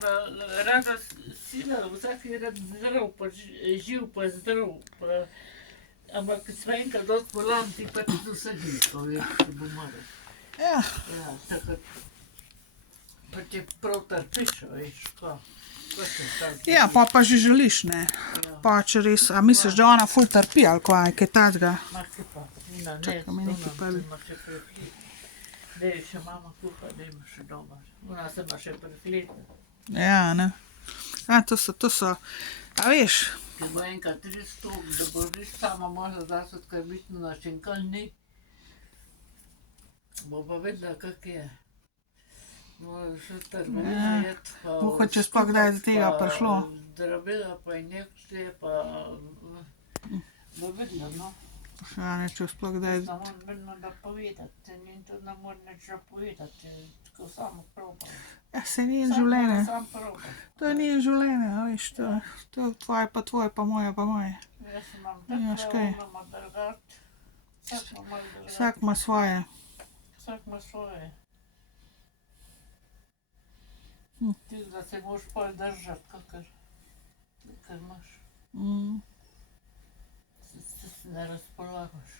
Rada sila, vsak je rad zdrav, pa živ, pa zdrav. Pa, ampak smo enkrat dosti bolan, ti pa tudi vse živo, veš, se bo moral. Ja. Ja, tako. Pa ti prav trpiš, veš, ko. Ja, pa že želiš, ne. Pa če res, a misliš, da ona ful trpi, ali kaj, kaj takega? Ma kaj pa, Nina, ne, Čakaj, mi nekaj prvi. ima še preflit. Dej, še mama kuha, da ima še doma. Ona se ima še preflita. Ja, ne. Ja, to so, a veš, Ker bo enkrat res to, da bo res sama možda zase odkrbiti na šenkalni, bo pa vedela, kak je. Bo še trgovina jet, pa... Mogoče sploh kdaj do tega prišlo. Zdravila, pa injekcije, pa... Bo vedela, no. Ja, ne, če sploh kdaj. Ne morem vedno da povedati, in tudi ne morem nič da povedati, tako samo probam. Ja, se ni življenje. Sam probam. To ni življenje, a veš, to je tvoje pa tvoje, pa moje pa moje. Jaz imam Nimaš tako, kaj. imamo drgat, vsak ima malo drgat. Vsak ima svoje. Vsak ima svoje. Ti, da se moraš pol držati, kakor imaš. Se ne razpolagaš.